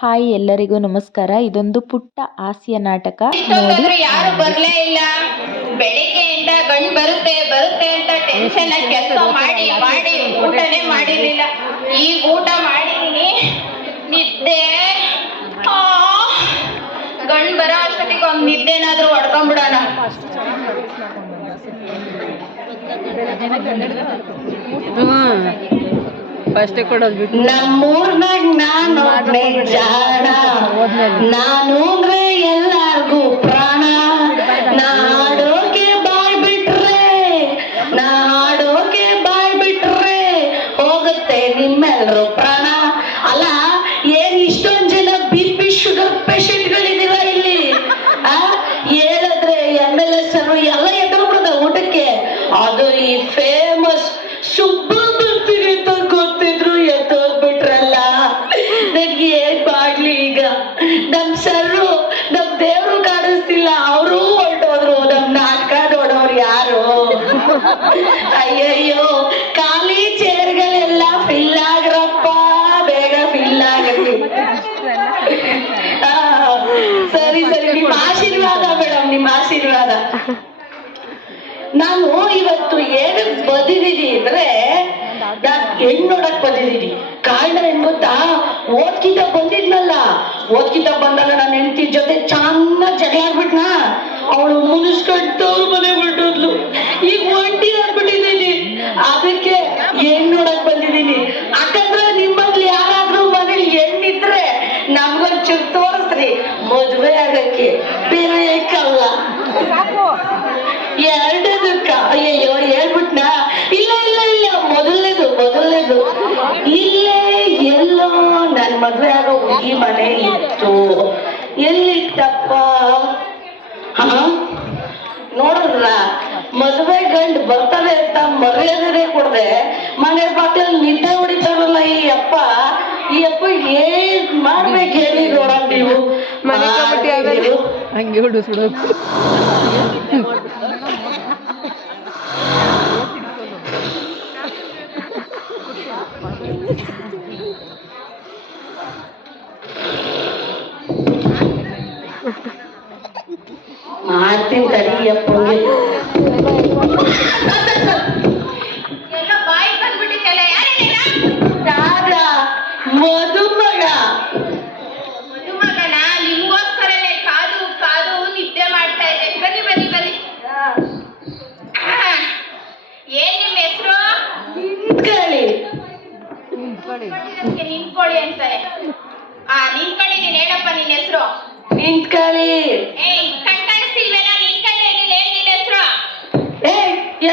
Hi ಎಲ್ಲರಿಗೂ ನಮಸ್ಕಾರ. ಇದೊಂದು ಪುಟ್ಟ ಹಾಸ್ಯ ನಾಟಕ ನೋಡಿ. ಇಷ್ಟೊತ್ತಾದ್ರೂ ಯಾರು ಬರ್ಲೇ ಇಲ್ಲ. ಬೆಳಿಗ್ಗೆಯಿಂದ ಗಂಡು ಬರುತ್ತೆ ಬರುತ್ತೆ ಅಂತ ಟೆನ್ಷನ್ ಆಗಿ ಕೆಲಸ ಮಾಡಿ ಮಾಡಿ ಊಟನೇ ಮಾಡಿರ್ಲಿಲ್ಲ. ಈಗ ಊಟ ಮಾಡಿದೀನಿ, ನಿದ್ದೆ. ಗಂಡು ಬರೋ ಅಷ್ಟೊತ್ತಿಗೆ ಒಂದು ನಿದ್ದೆನಾದ್ರೂ ಹೊಡ್ಕೊಂಡ್ಬಿಡೋಣ. ಫಸ್ಟ್ ಕೊಡೋದು ಬಿಟ್ಟು ನಮ್ಮೂರ್ನಾಗ ನಾನು ಜಾಣ, ನಾನು ಅಂದ್ರೆ ಎಲ್ಲಾರ್ಗೂ ಪ್ರಾಣ. ನಾಡೋಕೆ ಬಾಯ್ ಬಿಟ್ರೆ ಹೋಗುತ್ತೆ ನಿಮ್ಮೆಲ್ರು ಪ್ರಾಣ. ಅಲ್ಲ, ಏನ್ ಇಷ್ಟೊಂದ್ ಜನ BP ಶುಗರ್ ಪೇಷಂಟ್ಗಳಿದೀವ ಇಲ್ಲಿ? ಹೇಳಿದ್ರೆ MLS ಎಲ್ಲ ಎದುರು ಬಿಡದ ಊಟಕ್ಕೆ. ಅದು ಈ ಫೇಮಸ್ ಸುಬ್ಬರ್ತಿಗೆ ಅಂತ ಗೊತ್ತಿದ್ರು ಎದ್ದೋಗ್ಬಿಟ್ರಲ್ಲ. ನನ್ಗೆ ಏನ್ ಮಾಡ್ಲಿ ಈಗ? ನಮ್ ಸರ್ರು ನಮ್ ದೇವ್ರು ಕಾಣಿಸ್ತಿಲ್ಲ, ಅವರು ಹೊರಟೋದ್ರು. ನಮ್ ನಾಟಕ ನೋಡೋರು ಯಾರು? ಅಯ್ಯಯ್ಯೋ, ಖಾಲಿ ಚೇರ್ಗಳೆಲ್ಲ ಫಿಲ್ ಆಗ್ರಪ್ಪ, ಬೇಗ ಫಿಲ್ ಆಗಲಿ. ಸರಿ ಸರಿ, ನಿಮ್ಮ ಆಶೀರ್ವಾದ ಮೇಡಮ್, ನಿಮ್ಮ ಆಶೀರ್ವಾದ. ನಾನು ಇವತ್ತು ಏನಕ್ಕೆ ಬಂದಿದ್ದೀನಿ ಅಂದ್ರೆ, ನಾನು ಹೆಣ್ಣು ನೋಡಕ್ ಬಂದಿದ್ದೀನಿ. ಕಾರಣ ಏನ್ ಗೊತ್ತಾ? ಓದ್ಕಿತ ಬಂದಿದ್ನಲ್ಲ, ಓದ್ಕಿತ ಬಂದಾಗ ನನ್ನ ಹೆಂಡತಿ ಜೊತೆ ಚೆನ್ನಾಗಿ ಜಗಳ ಆಡ್ಬಿಟ್ನಾ. ಅವಳು ಮುನಿಸ್ಕೊಂಡು ಮನೆ ಬಿಟ್ಟೋದ್ಲು. ಈಗ ಒಂಟಿ ಆಗ್ಬಿಟ್ಟಿದ್ದೀನಿ. ಅದಕ್ಕೆ ಹೆಣ್ಣು ನೋಡಕ್ ಬಂದಿದ್ದೀನಿ. ಯಾಕಂದ್ರೆ ನಿಮ್ಮಲ್ಲಿ ಯಾರಾದ್ರೂ ಮನೇಲಿ ಹೆಣ್ಣಿದ್ರೆ ನಮ್ಗೊಂಚೂರು ತೋರಿಸ್ರಿ, ಮದುವೆ ಆಗಕ್ಕೆ. ಬೇರೆ ಏಕಲ್ಲ, ಎರಡದಕ್ಕ. ಅಯ್ಯಯ್ಯೋ, ಹೇಳ್ಬಿಟ್ನ. ಇಲ್ಲ ಇಲ್ಲ ಇಲ್ಲ, ಮೊದಲನೇದು ಇಲ್ಲೇ ಎಲ್ಲೋ ನನ್ ಮದ್ವೆ ಆಗೋ ಹುಡುಗಿ ಮನೆ ಇತ್ತು. ಎಲ್ಲಿತ್ತಪ್ಪ? ನೋಡಿದ್ರ ಮದ್ವೆ ಗಂಡು ಬರ್ತಾರೆ ಅಂತ ಮರ್ಯಾದೆ ಕೊಡದೆ ಮನೆ ಬಾಕ್ಲಲ್ಲಿ ನಿದ್ದೆ ಹೊಡಿತಾರಲ್ಲ ಈ ಅಪ್ಪ ಏನ್ ಮಾಡ್ಬೇಕು ಹೇಳಿ ನೋಡ ನೀವು. ಹಂಗೆ ಹೊಡಿಸ್ಬಿಡೋದು. ಮಾಡ್ತೀನಿ ತಡಿಯಪ್ಪ. ಮದುಮಗನ ನಿಮ್ಗೋಸ್ಕರನೇ ಕಾದು ಕಾದು ನಿದ್ದೆ ಮಾಡ್ತಾ ಇದೆ. ಬನ್ನಿ ಬನ್ನಿ ಬನ್ನಿ. ಏನ್ ನಿಮ್ಮ ಹೆಸರು? ನಿಂತ್ಕೊಳ್ಳಿ ಅಂತಾರೆ. ನಿಂತ್ಕೊಂಡಿದ್ದೀನಿ. ಹೇಳಪ್ಪ ನಿನ್ನ ಹೆಸರು? ನಿಂತ್ಕೊಳ್ಳಿ. ಕಾಣಿಸ್ತಿಲ್ವೇನ? ನಿಂತ್ಕೊಳ್ಳಿ. ಏನ್ ನಿನ್ನ ಹೆಸರು?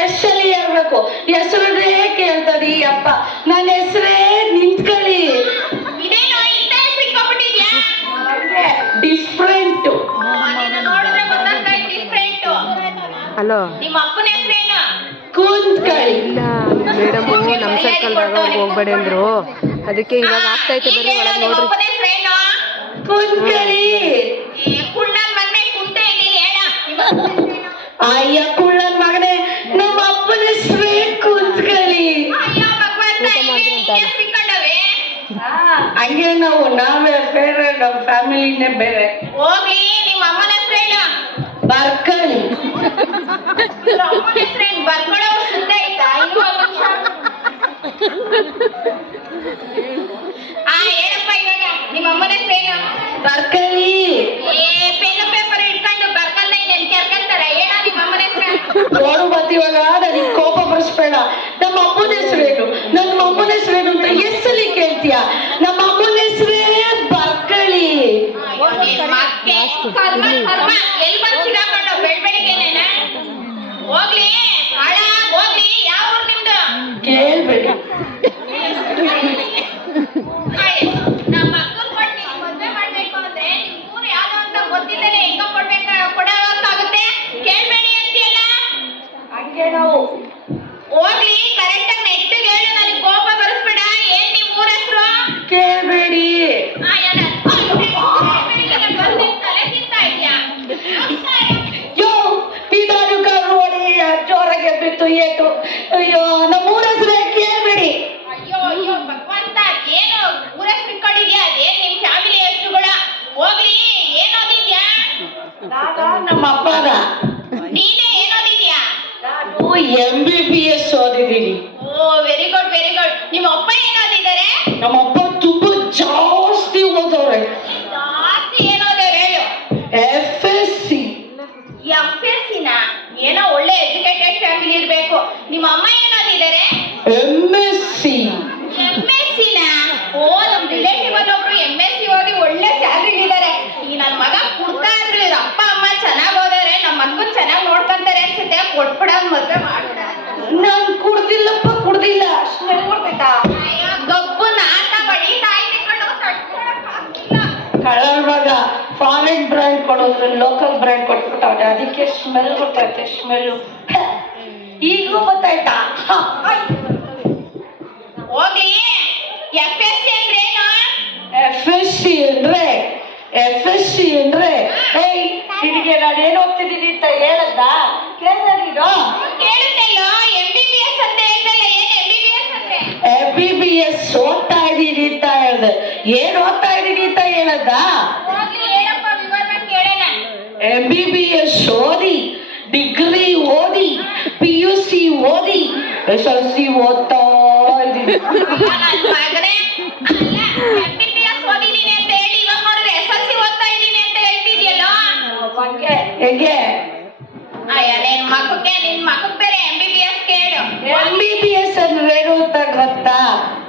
ಎಷ್ಟಲ್ಲಿ ಹೇಳ್ಬೇಕು? ಹೆಸರೇ ಕೇಳ್ತದಿ ಅಪ್ಪ. ನನ್ನ ಹೆಸರೇ ನಿಂತ್ಕೊಳ್ಳಿ. ಇದೇನೋ ಇಂತ ಸಿಕ್ಕಾಬಿಟ್ಟಿದ್ಯಾ? ಡಿಫ್ರೆಂಟ್. ನೋಡಿದ್ರೆ ಗೊತ್ತಾಗ್ತಾ ಇದೆ ಡಿಫ್ರೆಂಟ್. ಹಲೋ, ನಿಮ್ಮ ಅಪ್ಪನ ಹೆಸರೇನು? ಕೂತ್ಕೊಳ್ಳಿ. ಇಲ್ಲ ಮೇಡಮ್, ನಮ್ಮ ಸರ್ಕಲ್ದಾಗ ಹೋಗ್ಬೇಡಿ ಅಂದ್ರು, ಅದಕ್ಕೆ ಇವಾಗ ಆಗ್ತೈತೆ. ಬರೀ ಒಳಗೆ ನೋಡ್ರಿ. ಕೂತ್ಕೊಳ್ಳಿ. ಕುಳ್ಳನ್ ಮಗನೇ ಕುಂಟೆ ಇದ್ದೀನಿ. ಹೇಳ. ಅಯ್ಯ ಕುಳ್ಳನ್ ಮಗನೇ, ನಮ್ಮ ಅಪ್ಪನ ಹೆಸರೇ ಕೂತ್ಕೊಳ್ಳಿ. ಹಂಗೆ ನಾವೇ ಬೇರೆ, ನಮ್ಮ ಫ್ಯಾಮಿಲಿನೇ ಬೇರೆ. ಹೋಗ್ಲಿ, ನಿಮ್ಮ ಅಮ್ಮನ ಹೆಸರೇನು? ಬರ್ಕೊಳ್ಳಿ. ಅಮ್ಮನ ಹೆಸರೇನು? ಬರ್ಕೊಳ್ಳೋ ಸುದ್ದ ಆಯ್ತಾ? ಹೇಳಪ್ಪ ಇವಾಗ. ನಿಮ್ಮ ಅಮ್ಮನ ಹೆಸರೇನು? ಬರ್ಕೊಳ್ಳಿ. ಪೆನ್ ಪೇಪರ್ ಇಟ್ಕೊಂಡು ಬರ್ಕಲ್ದ ಕೆರ್ಕಂತಾರ. ಹೇಳ ನಿಮ್ಮ ಅಮ್ಮನ ಹೆಸರು? ನೋಡು ಮತ್ತೆ ಇವಾಗ ನನಗೆ ಕೋಪ ಬರಿಸ್ಬೇಡ. ನಮ್ಮ ಅಮ್ಮನ ಹೆಸರೇನು? ನನ್ನ ಅಮ್ಮನ ಹೆಸರೇನು ಅಂತ ಎಷ್ಟಲ್ಲಿ ಕೇಳ್ತೀಯ? ನಮ್ಮ ಅಮ್ಮನ ಹೆಸರೇ ಬರ್ಕೊಳ್ಳಿ. ಎಲ್ಲಿ ಬರ್ಸಿದಾಕೊಂಡು ಬೆಳ್ಬೆಳಿಗ್ಗೆನೇನ? ಹೋಗ್ಲಿ ಹಳ, ಹೋಗ್ಲಿ. ಯಾವ ಊರು ನಿಮ್ದು? ಕೇಳ್ಬೇಡಿ. ನಮ್ಮ ಅಕ್ಕನ ಕೊಟ್ಟು ಮದುವೆ ಮಾಡ್ಬೇಕು ಅಂದ್ರೆ ನಿಮ್ ಊರು ಯಾವ್ದು ಅಂತ ಗೊತ್ತಿಲ್ಲದೆ ಹೆಂಗ ಕೊಡೋಕ್ಕಾಗುತ್ತೆ? ಕೇಳ್ಬೇಡಿ ಅಂತೀಯಲ್ಲ. ಹಂಗೆ ನಾವು. ಹೋಗ್ಲಿ, ಕರೆಕ್ಟ್ ಆಗಿ ನೆಟ್ಟಿಗೆ ಹೇಳು, ನನಗೆ ಕೋಪ ಬರಿಸ್ಬೇಡ. ಏನ್ ನಿಮ್ ಊರ ಹೆಸರು? ಕೇಳ್ಬೇಡಿ. ತಲೆ ತಿಂತಾ ಇದ್ಯಾ? ಜೋರಾಗೆ ಬಿತ್ತು ಏಟು. ಅಯ್ಯೋ, ನಮ್ಮ ಊರ ಹೆಸರೇ ಕೇಳ್ಬೇಡಿ. ಕೊಡೋದ್ರು ಲೋಕಲ್ ಬ್ರ್ಯಾಂಡ್ ಕೊಟ್ಬಿಟ್ಟವ್ರೆ, ಅದಕ್ಕೆ ಸ್ಮೆಲ್ ಗೊತ್ತೈತೆ, ಸ್ಮೆಲ್ಲು ಈಗಲೂ ಗೊತ್ತಾಯ್ತಾ? ಹೋಗ್ಲಿ. FSC ಅಂದ್ರೆ ಏನು? FSC ಅಂದ್ರೆ ಏಯ್ ನಿನಗೆ ನಾನು ಏನು ಹೋಗ್ತಿದ್ದೀನಿ ಅಂತ ಹೇಳದ್ದ? ಕೇಳ್ದ ನೀನು? ಕೇಳುತ್ತಲ್ಲೋ, MBBS ಅಂತ ಹೇಳ್ದಲ್ಲ, ಏನ್ MBBS ಅಂದ್ರೆ? MBBS ಓದ್ತಾ ಇದ್ದೀನಿ ಅಂತ ಹೇಳ್ದೆ. ಏನ್ ಓದ್ತಾ ಇದ್ದೀನಿ ಅಂತ ಹೇಳದ್ದ? ಹೋಗ್ಲಿ ಹೇಳಪ್ಪ, ವಿವರವಾಗಿ ಕೇಳೋಣ. MBBS ಓದಿ, ಡಿಗ್ರಿ ಓದಿ, PUC ಓದಿ, SLC ಓದ್ತಾ ಇದ್ದೀನಿ. ನನ್ ಮಗನೇ, ಅಲ್ಲ MBBS ಓದಿದೀನಿ ಅಂತ ಹೇಳಿ ಇವಾಗ ನೋಡಿದ್ರೆ SLC ಓದ್ತಾ ಇದ್ದೀನಿ ಅಂತ ಹೇಳ್ತಿದ್ಯಲ್ಲೋ. ಹೆಂಗೆ? ಅಯ್ಯ ನಿನ್ ಮಗಕ್ ಬೇರೆ MBBS ಕೇಳು. MBBS ಅಂದ್ರೆ ಏನು ಅಂತ ಗೊತ್ತಾ?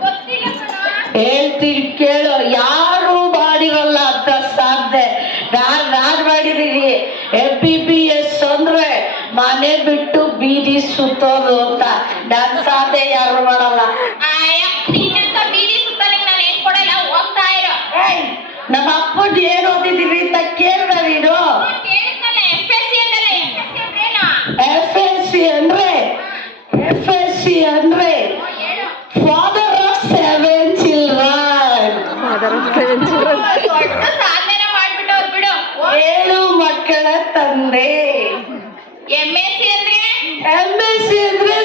ಗೊತ್ತಿಲ್ಲ ಕಣೋ. ಹೇಳ್ತೀನಿ ಕೇಳು, ಯಾರು ಮಾಡಿರಲ್ಲ ಅಂತ ಸಾಧ್ಯ ನಾನ್ ಮಾಡಿದೀನಿ. MBBS ಅಂದ್ರೆ ಮನೆ ಬಿಟ್ಟು ಬೀದಿ ಸುತ್ತೋದು ಅಂತ. ನನ್ ಸಾಧ್ಯ ಯಾರು ಮಾಡಲ್ಲ. ಅಯ್ಯ ನಿನ್ನಂತ ಬೀದಿ ಸುತ್ತಲಿಗೆ ನಾನು ಏನ್ ಕೊಡಲ್ಲ, ಹೋಗ್ತಾ ಇರೋ. ನಮ್ಮ ಅಪ್ಪನ್ ಏನ್ ಓದಿದೀವಿ ಅಂತ ಕೇಳ್ದ ನೀನು? ಕೇಳಿದ್ನಲ್ಲ, FSC ಅಂದಲ್ಲ, FSC ಅಂದ್ರೆ ಏನು? FSC ಅಂದ್ರೆ ಫಾದರ್ ಆಫ್ 7 ಚಿಲ್ಡ್ರನ್. ದೊಡ್ಡ ಸಾಧನೆ ಮಾಡ್ಬಿಟ್ಟವ್ರು ಬಿಡು. 7 ಮಕ್ಕಳ ತಂದೆ. MSc ಅಂದ್ರೆ MSc ಅಂದ್ರೆ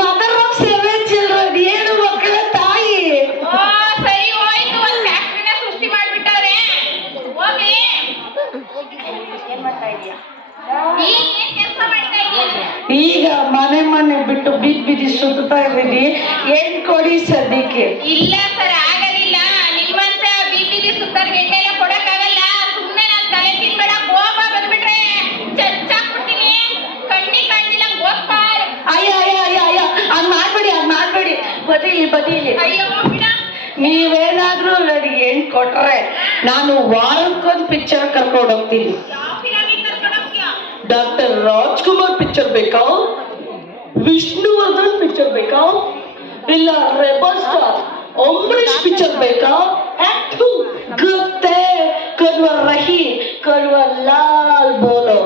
ಮದರ್ ಆಫ್ 7 ಚಿಲ್ಡ್ರನ್, 7 ಮಕ್ಕಳ ತಾಯಿ. ಓ ಸರಿ ಹೋಯ್ತು, ಒಂದ್ ಫ್ಯಾಕ್ಟ್ರಿನ ಸೃಷ್ಟಿ ಮಾಡ್ಬಿಟ್ಟವ್ರೆ. ಹೋಗ್ಲಿ. ಏನ್ ಮಾಡ್ತಾ ಇದೀಯಾ? ಈಗ ಏನ್ ಕೆಲಸ ಮಾಡ್ತಾ ಇದೀಯ? ಈಗ ಮನೆ ಬಿಟ್ಟು ಬೀದಿ ಸುತ್ತಾ ಇದ್ದೀನಿ. ಏನ್ ಕೊಡಿ ಸದ್ಯಕ್ಕೆ? ಇಲ್ಲ ಸರ್, ಆಗೋದಿಲ್ಲ. ನಿಮ್ಮಂತ ಬೀದಿ ಸುತ್ತರ್ಗೆ ಎಣ್ಣೆಲ್ಲ ಕೊಡಕ್ಕಾಗಲ್ಲ. ಸುಮ್ನೆ ನಾನ್ ತಲೆ ತಿನ್ಬೇಡ, ಕೋಪ ಬಂದ್ಬಿಟ್ರೆ ಚಚ್ಚಾಕ್ಬಿಡ್ತೀನಿ. ಕಣ್ಣಿಗೆ ಕಾಣ್ತಿಲ್ಲ, ಹೋಗ್ತಾ ಇರು. ಅಯ್ಯ ಅದ್ ಮಾಡ್ಬೇಡಿ. ಬದೀಲಿ. ಅಯ್ಯೋ ಬಿಡ. ನೀವೇನಾದ್ರೂ ನನಗೆ ಏನ್ ಕೊಟ್ರೆ ನಾನು ವಾರಕ್ಕೊಂದು ಪಿಕ್ಚರ್ ಕರ್ಕೊಂಡು ಹೋಗ್ತೀನಿ. ಯಾವ ಫಿಲಮಿಗೆ ಕರ್ಕೊಂಡು ಹೋಗ್ತೀಯ? ಡಾಕ್ಟರ್ ರಾಜ್ಕುಮಾರ್ ಪಿಕ್ಚರ್ ಬೇಕಾ? ವಿಷ್ಣುವರ್ಧನ್ ಪಿಕ್ಚರ್ ಬೇಕಾ? ಇಲ್ಲ ರೆಬಲ್ ಸ್ಟಾರ್ ಅಂಬರೀಷ್ ಪಿಕ್ಚರ್ ಬೇಕಾ? ಗೊತ್ತೇ, ಕರ್ವ ರಹಿ ಕರ್ವ ಲಾಲ್ ಬೋಲೋ.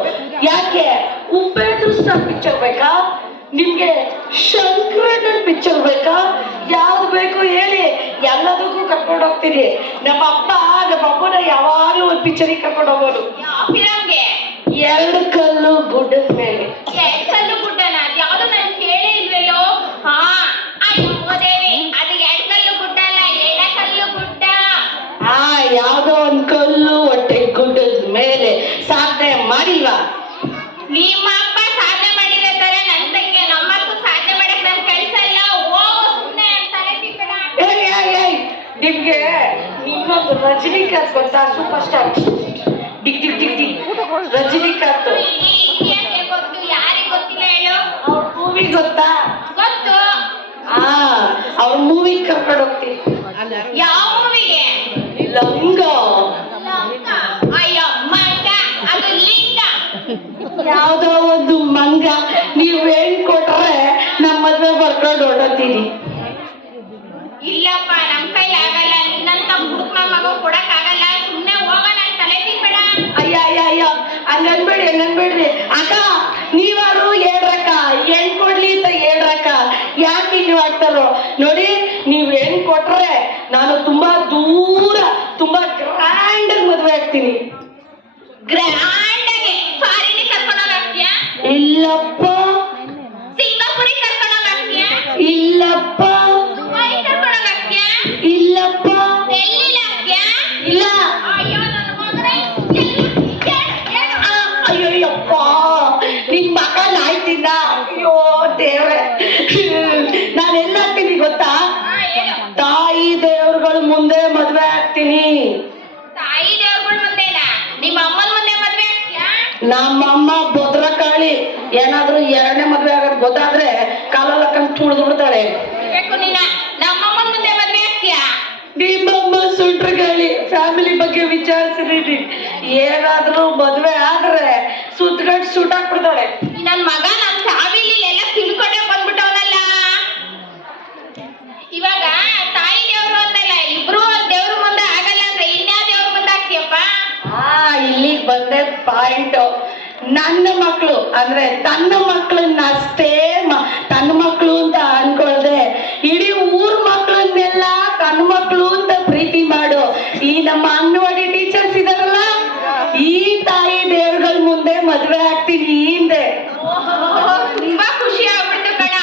ಯಾಕೆ? ಉಪೇಂದ್ರ ಸ್ಟಾರ್ ಪಿಕ್ಚರ್ ಬೇಕಾ? ನಿಮ್ಗೆ ಶಂಕರಣ್ಣನ್ ಪಿಕ್ಚರ್ ಬೇಕಾ? ಯಾವ್ದು ಬೇಕು ಹೇಳಿ, ಎಲ್ಲದಕ್ಕೂ ಕರ್ಕೊಂಡು ಹೋಗ್ತೀನಿ. ನಮ್ಮ ಅಪ್ಪನ ಯಾವಾಗ್ಲೂ ಒಂದು ಪಿಕ್ಚರಿಗೆ ಕರ್ಕೊಂಡು ಹೋಗೋದು. ಯಾವ ಫಿಲಮ್ಗೆ? 2 ಕಲ್ಲು ಗುಡ್ಡದ ಮೇಲೆ. ಕಲ್ಲು ಗುಡ್ಡನ? ಅದ್ಯಾವ್ದು ನಾನು ಕೇಳೇ ಇಲ್ವಲ್ಲೋ. ಹಾ, ಅಯ್ಯೋ ದೇವಿ, ಅದು 2 ಕಲ್ಲು ಗುಡ್ಡ ಅಲ್ಲ, ಎಡಕಲ್ಲು ಗುಡ್ಡ. ಯಾವ್ದೋ ಒಂದ್ ಕಲ್ಲು ಹೊಟ್ಟೆ ಗುಡ್ಡದ ಮೇಲೆ ಸಾಧನೆ ಮಾಡಿಲ್ವಾ? ನಿಮ್ಮ ಅಪ್ಪ ಸಾಧನೆ ಮಾಡಿರೋ ತರ ನನ್ ತಂಗಿ ನಮ್ಮಕ್ಕೂ ಸಾಧನೆ ಮಾಡಕ್ ನನ್ ಕಳ್ಸಲ್ಲ. ಹೋಗು ಸುಮ್ನೆ ತಲೆ ತಿನ್ಬೇಡ. ನಿಮ್ಗೆ ಇನ್ನೊಂದು ರಜನಿಕಾಂತ್ ಗೊತ್ತಾ? ಸೂಪರ್ ಸ್ಟಾರ್ ಡಿಗ್ ರಜನಿಕಾಂತ್. ಯಾಕೆ ಗೊತ್ತು? ಯಾರಿಗೆ ಗೊತ್ತಿಲ್ಲ ಹೇಳು? ಅವ್ರ ಮೂವಿ ಗೊತ್ತಾ? ಗೊತ್ತು. ಅವ್ರ ಮೂವಿ ಕರ್ಕೊಂಡು ಹೋಗ್ತೀನಿ. ಯಾವ ಮೂವಿಗೆ? ಲಂಗ. ಅಯ್ಯೋ ಮಂಗ, ಅದು ಲಿಂಗ. ಯಾವ್ದೋ ಒಂದು ಮಂಗ. ನೀವೇನ್ ಕೊಟ್ರೆ ನಮ್ಮ ಮದ್ವೆ ಬರ್ಕೊಂಡು ಹೊರಡ್ತೀನಿ. ಇಲ್ಲಪ್ಪ, ನಮ್ ಕೈಲಿ ಆಗಲ್ಲ. ನಿನ್ನಂತ ಹುಡುಕ್ ಮಗ ಕೊಡಕ್ ಆಗಲ್ಲ. ಸುಮ್ನೆ ಹೋಗ, ನನ್ ತಲೆ ತಿನ್ಬೇಡ. ಅಯ್ಯ ಹಂಗನ್ಬೇಡ್ರಿ ಅಕ್ಕ. ನೀವಾರು ಹೇಳ್ರಕ್ಕ, ಏನ್ ಕೊಡ್ಲಿ ಅಂತ ಹೇಳ್ರಕ್ಕ. ಯಾಕೆ ಹಿಂಗ್ ಮಾಡ್ತಾರೋ ನೋಡಿ. ನೀವೇನ್ ಕೊಟ್ರೆ ನಾನು ತುಂಬಾ ದೂರ, ತುಂಬಾ ಗ್ರ್ಯಾಂಡ್ ಆಗಿ ಮದ್ವೆ ಆಗ್ತೀನಿ. ಗ್ರ್ಯಾಂಡ್ ಆಗಿ ಫಾರಿನಿಗೆ ಕರ್ಕೊಂಡೋಗ್ ಹಾಕ್ತೀಯಾ? ಇಲ್ಲಪ್ಪ. ಸಿಂಗಾಪುರಿಗೆ ಕರ್ಕೊಂಡೋಗ್ ಹಾಕ್ತೀಯಾ? ಇಲ್ಲಪ್ಪ. ದುಬೈ ಕರ್ಕೊಂಡೋಗ್ ಹಾಕ್ತೀಯಾ? ಇಲ್ಲಪ್ಪ. ಡೆಲ್ಲಿಲಿ ಹಾಕ್ತೀಯಾ? ಇಲ್ಲ. ಅಯ್ಯೋ ನನ್ನ ಮಗನೇ, ಅಯ್ಯಪ್ಪ, ನಿನ್ ಮಗ ನಾಯ್ತಿದ್ದ. ಅಯ್ಯೋ ದೇವ್ರೆ, ನಾನೆಲ್ಲ ಆಗ್ತೀನಿ ಗೊತ್ತಾ? ತಾಯಿ ದೇವ್ರುಗಳ ಮುಂದೆ ಮದ್ವೆ ಆಗ್ತೀನಿ. ತಾಯಿ ದೇವ್ರುಗಳ ಮುಂದೆನಾ? ನಿಮ್ಮ ಅಮ್ಮನ ಮುಂದೆ ಮದ್ವೆ ಆಗ್ತೀಯಾ? ನಮ್ಮಮ್ಮ ಭದ್ರಕಾಳಿ. ಏನಾದ್ರೂ 2ನೇ ಮದ್ವೆ ಆಗೋದು ಗೊತ್ತಾದ್ರೆ ಕಾಲೆಲ್ಲ ಕಂಡು ತುಳಿದು ಬಿಡ್ತಾಳೆ. ಬೇಕು ನಿನ್ನ. ನಮ್ಮಮ್ಮನ ಮುಂದೆ ಮದ್ವೆ ಆಗ್ತೀಯಾ? ನಿಮ್ಮಮ್ಮ ಸುಂಟ್ರಗಾಳಿ. ಫ್ಯಾಮಿಲಿ ಬಗ್ಗೆ ವಿಚಾರಿಸಿದೀನಿ. ಏನಾದ್ರೂ ಮದ್ವೆ ಆದ್ರೆ ಸುತ್ಗಟ್ಟು ಸುಟ್ಟಾಕ್ಬಿಡ್ತಾಳೆ. ನನ್ ಮಗ ನಮ್ ಫ್ಯಾಮಿಲಿ ಎಲ್ಲ ತಿಳ್ಕೊಂಡೇ ಬಂದ್ಬಿಟ್ಟವನಲ್ಲ. ಇವಾಗ ತಾಯಿ ದೇವ್ರು ಅಂದಲ್ಲ, ಇಬ್ರು ದೇವ್ರ ಮುಂದೆ ಆಗಲ್ಲ ಅಂದ್ರೆ ಇನ್ಯಾವ ದೇವ್ರ ಮುಂದೆ ಆಗ್ತೀಯಪ್ಪ? ಇಲ್ಲಿಗೆ ಇದೊಂದೇ ಪಾಯಿಂಟ್. ನನ್ನ ಮಕ್ಕಳು ಅಂದ್ರೆ ತನ್ನ ಮಕ್ಕಳನ್ನ ಅಷ್ಟೇ ತನ್ನ ಮಕ್ಕಳು ಅಂತ ಅನ್ಕೊಳ್ದೆ ಇಡೀ ಊರ್ ಮಕ್ಕಳನ್ನೆಲ್ಲ ತನ್ನ ಮಕ್ಕಳು ಅಂತ ಪ್ರೀತಿ ಮಾಡು ಈ ನಮ್ಮ ಅಂಗನವಾಡಿ ಟೀಚರ್ಸ್ ಇದಾರಲ್ಲ, ಈ ತಾಯಿ ದೇವ್ರಗಳ ಮುಂದೆ ಮದ್ವೆ ಆಗ್ತೀನಿ ಹಿಂದೆ. ತುಂಬಾ ಖುಷಿ ಆಗ್ಬಿಡ್ತು ಕಣ.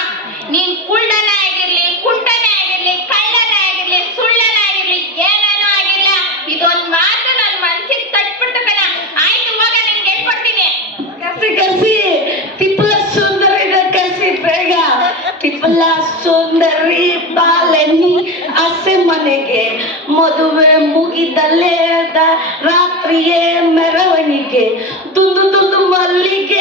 ನೀನ್ ಕುಳ್ಳನ ಆಗಿರ್ಲಿ, ಕುಂಟನೇ ಆಗಿರ್ಲಿ, ಕಳ್ಳನೇ ಆಗಿರ್ಲಿ, ಸುಳ್ಳನೇ ಆಗಿರ್ಲಿ, ಏನೇನೋ ಆಗಿಲ್ಲ, ಇದೊಂದ್ ಮಾತು ನನ್ ಮನ್ಸಿಗೆ ತಟ್ಬಿಡ್ತು ಕಣ. ಆಯ್ತು ಹೋಗ, ನಿನ್ಗೆ ಹೇಳ್ಕೊಡ್ತೀನಿ. ಕರ್ಸಿ ತಿಪ್ಪಲ ಸುಂದರಿ ಕರ್ಸಿ ಬೇಗ. ತಿಪ್ಪಲ ಸುಂದರಿ ಬಾಲೆನ್ನಿ ಹಸೆ ಮನೆಗೆ, ಮದುವೆ ಮುಗಿದಲ್ಲೇ ರಾತ್ರಿಯೇ ಮೆರವಣಿಗೆ, ತುಂದು ತುಂದು ಮಲ್ಲಿಗೆ